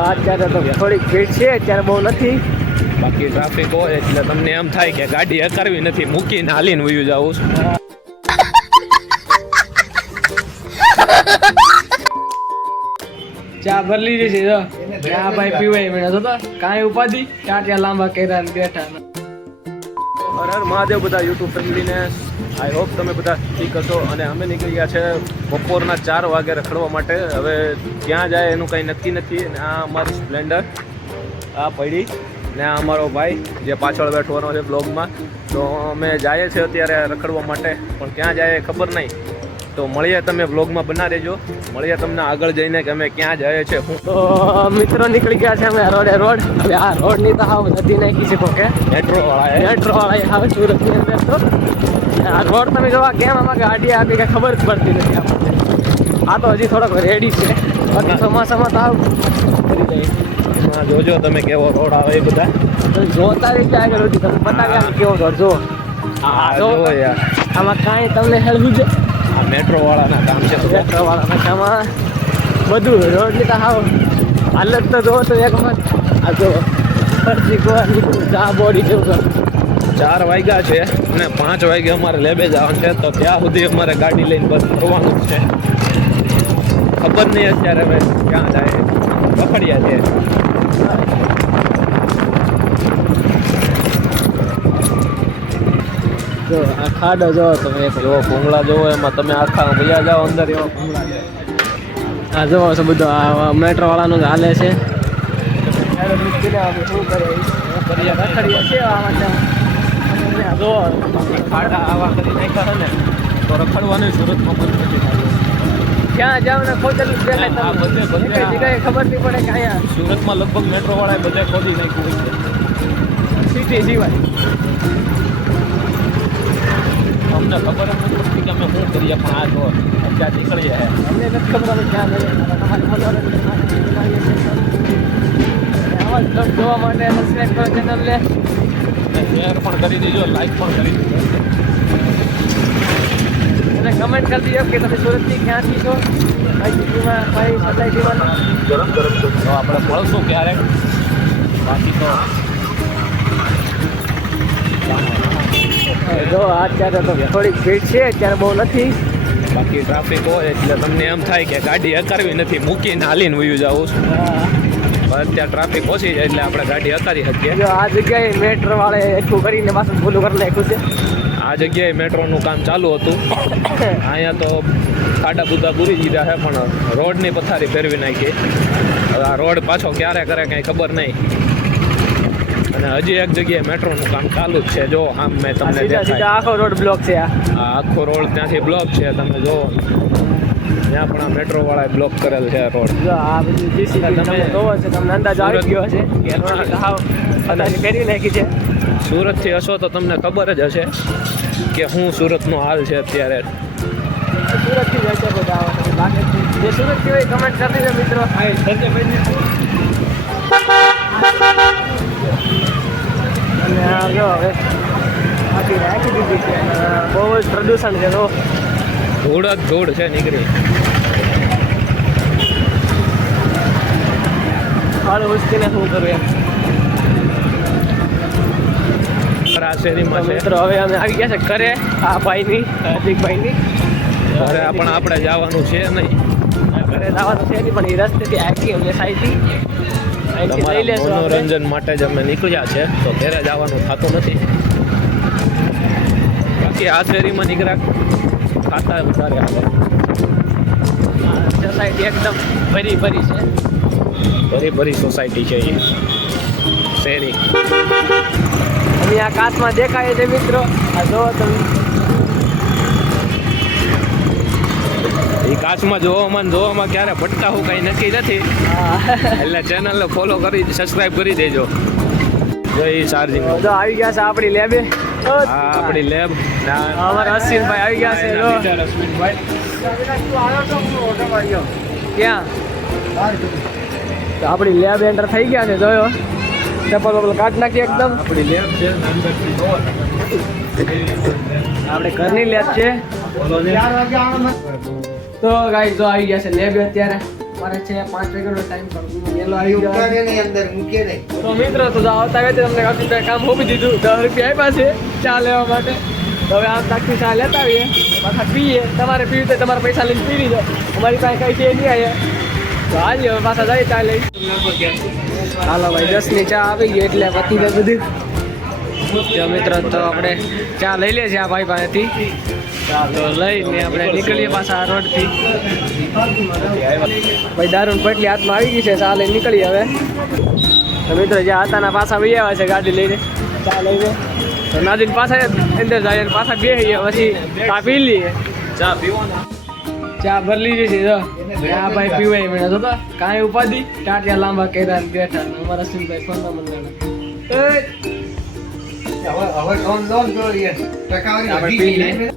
અત્યારે તો થોડીક ભીડ છે, અત્યારે બહુ નથી. બાકી ટ્રાફિક હોય એટલે તમને એમ થાય કે ગાડી હકારવી નથી, મૂકીને હાલીને વયું જાવું. ચા ભરી લીધી છે જો ચા ભાઈ પીવાય મને તો કાંઈ ઉપાધિ ત્યાં લાંબા કર્યા ને બેઠા. હર હર મહાદેવ બધા યુટ્યુબ ફેમિલીને. આઈ હોપ તમે બધા ઠીક હશો. અને અમે નીકળી ગયા છે બપોરના 4 વાગે રખડવા માટે. હવે ક્યાં જાય એનું કંઈ નક્કી નથી. અને આ અમારું સ્પ્લેન્ડર આ પડી ને આ અમારો ભાઈ જે પાછળ બેઠવાનો છે બ્લોગમાં. તો અમે જઈએ છીએ અત્યારે રખડવા માટે, પણ ક્યાં જાય ખબર નહીં. તો મળીએ, તમે બ્લોગમાં બના રહેજો. મળીએ તમને આગળ જઈને કે અમે ક્યાં જઈએ છીએ. તો મિત્રો નીકળી ગયા છે અમે રોડ. હવે આ રોડની તો હાવ નદી નાખી છે કે મેટ્રો વાળા હાવ સુરતની અંદર. તો આ રોડ તમે જોવા કેમ આમાં ગાડી આપી કે ખબર જ પડતી નથી આપણને. આ તો હજી થોડોક રેડી છે, બાકી ચોમાસામાં તો આવ કરી જાય. જોજો તમે કેવો રોડ આવે એ બધા જોતા રહી જાય આગળ તમે બતાવે કેવો રોડ જો. યાર આમાં કાંઈ તમને હેલ્પ છે. આ મેટ્રો વાળાના કામ છે. મેટ્રો વાળાના કામમાં બધું રોડની તો હાવ હાલત તો જોવો તો એકમાં આ જો બોડી જેવું 4 વાગ્યા છે અને 5 વાગે અમારે લેબે જવાનું છે. તો ત્યાં સુધી અમારે ગાડી લઈને બસ ફરવાનું જ છે. ખબર નહીં અત્યારે હવે ક્યાં જાય, પકડ્યા છે. જો આ ખાડો જોવો તમે એક એવો ભૂંગળા જોવો એમાં તમે આખા ભૈયા જાઓ અંદર એવા ભૂંગળા છે. આ જોવો છો બધું આ મેટ્રો વાળાનું હાલે છે. ખાડા આવા કરી નાખ્યા ને તો રખડવાનું સુરતમાં બંધ નથી થતું. ક્યાં જાવ ને ખોદેલું દેખાય તમને. જગ્યાએ ખબર નહીં પડે કે અહીંયા સુરતમાં લગભગ મેટ્રો વાળાએ બધે ખોદી નાખ્યું છે. સિટી સિવાય અમને ખબર જ નથી પડતી કે અમે શું કરીએ, પણ આ જો અત્યારે નીકળીએ. અમને નથી ખબર અમે ક્યાં જઈએ. આવા જ બ્લોગ જોવા માટે સબસ્ક્રાઈબ કરો ચેનલને, શેર પણ કરી દેજો, લાઈક પણ કરી દેજો અને કમેન્ટ કરી દીધો કે તમે સુરતથી ક્યાંથી છો, કઈ સિટીમાં કઈ સોસાયટીમાં. ગરમ તો આપણે મળશું ક્યારેક. બાકી તો જો અત્યારે તો થોડીક ભીડ છે, અત્યારે બહુ નથી. બાકી ટ્રાફિક હોય એટલે તમને એમ થાય કે ગાડી હકારવી નથી, મૂકીને હાલીને વયું જાવું. અત્યારે ટ્રાફિક ઓછી છે એટલે આપણે ગાડી હકારી શકીએ. જો આ જગ્યાએ મેટ્રો વાળે એટલું કરીને પાછું ભૂલું કરી નાખ્યું છે. આ જગ્યાએ મેટ્રોનું કામ ચાલુ હતું. અહીંયા તો ખાડા બુદ્ધા પૂરી દીધા છે, પણ રોડની પથારી ફેરવી નાખી. હવે આ રોડ પાછો ક્યારે કરે કંઈ ખબર નહીં. અને હજી એક જગ્યાએ મેટ્રોનું કામ ચાલુ જ છે. જો આમ મેં તમને દેખાય આખો રોડ બ્લોક છે. આ આખો રોડ ત્યાંથી બ્લોક છે. તમે જો ત્યાં પણ આ મેટ્રો વાળાએ બ્લોક કરેલ છે રોડ. જો આ બધું જીસીબી તમે જોવો છે, તમને અંદાજ આવી ગયો છે કે રોડ હાવ પથારી ફેરવી નાખી છે. સુરતથી હશો તો તમને ખબર જ હશે કે શું સુરતનો હાલ છે અત્યારે. સુરતથી જ હશે બધા લાગે છે. જે સુરતથી હોય કમેન્ટ કરી દેજો મિત્રો. અને આ જો હવે આખી રાખી દીધી છે. બહુ જ પ્રદૂષણ છે. તો ધૂળ જ ધૂળ છે નીકળી. હાલ ઉચકીને શું કરવું એમ. આ શેરીમાં છે મિત્રો હવે અમે આવી ગયા છે ઘરે. આ ભાઈની હાર્દિકભાઈની ઘરે પણ આપણે જવાનું છે નહીં. ઘરે જવાનું છે નહીં, પણ એ રસ્તેથી આખી અમને સાઈથી લઈ લેશું. મનોરંજન માટે જ અમે નીકળ્યા છે, તો ઘરે જવાનું થતું નથી. બાકી આ શેરીમાં નીકળ્યા ખાતા વધારે આવે. સોસાયટી એકદમ ભરી છે. ભરી સોસાયટી છે એ શેરી. અમે આ કાચમાં દેખાય છે મિત્રો. આ જો તમે એ કાચમાં જોવામાં ક્યારે ભટકાવું કંઈ નક્કી નથી. એટલે ચેનલને ફોલો કરી સબસ્ક્રાઈબ કરી દેજો. જો એ ચાર્જિંગ જો આવી ગયા છે આપણી લેબે. આપણી લેબ. અમારા અશ્વિનભાઈ આવી ગયા છે. ક્યાં તો આપણી લેબ એન્ટર થઈ ગયા છે. જોયો ચપ્પલ કાઢ નાખી એકદમ. આપણી લેબ છે. આપણે ઘરની લેબ છે. તો ગાઈસ જો આવી ગયા છે લેબ અત્યારે. અમારે છે 5 વાગ્યાનો ટાઈમ પણ મેલો આવી ગયો ની અંદર મૂકે નહીં. તો મિત્રો તો આવતા આવે તમને કાફી કામ હોપી દીધું 10 રૂપિયા આપ્યા છે ચા લેવા માટે તો હવે આમ તાકી ચા લેતા આવીએ પાછા પીએ તમારે પીવું તો તમારા પૈસા લઈને પી લીધો અમારી પાસે કઈ છે નહીં આવ્યા તો હાલ હવે પાછા જાય ચા લઈ હાલો ભાઈ 10 ની ચા આવી ગઈ એટલે પતી ગયું બધું જો મિત્રો તો આપણે ચા લઈ લે છે આ ભાઈ પાસેથી તો લઈને આપણે નીકળીએ પાછા આ રોડથી ભાઈ દારૂ પટલી હાથમાં આવી ગઈ છે ચા લઈને નીકળીએ હવે તો મિત્રો જે હાથાના પાછા વહી આવ્યા છે ગાડી લઈને ચા લઈને તો નાદીન પાછા અંદર જાય અને પાછા બેસીએ પછી ચા પી લઈએ ચા પીવાના ચા ભરી લીધી છે જો આ ભાઈ પીવાય મને તો કાંઈ ઉપાધિ ટાટિયા લાંબા કર્યા ને બેઠા ને અમારા સિંહભાઈ ફોનમાં મંડાણા હવે લોન લો યાર. ટકાવારી આપણે વધી પી ગઈ. લઈએ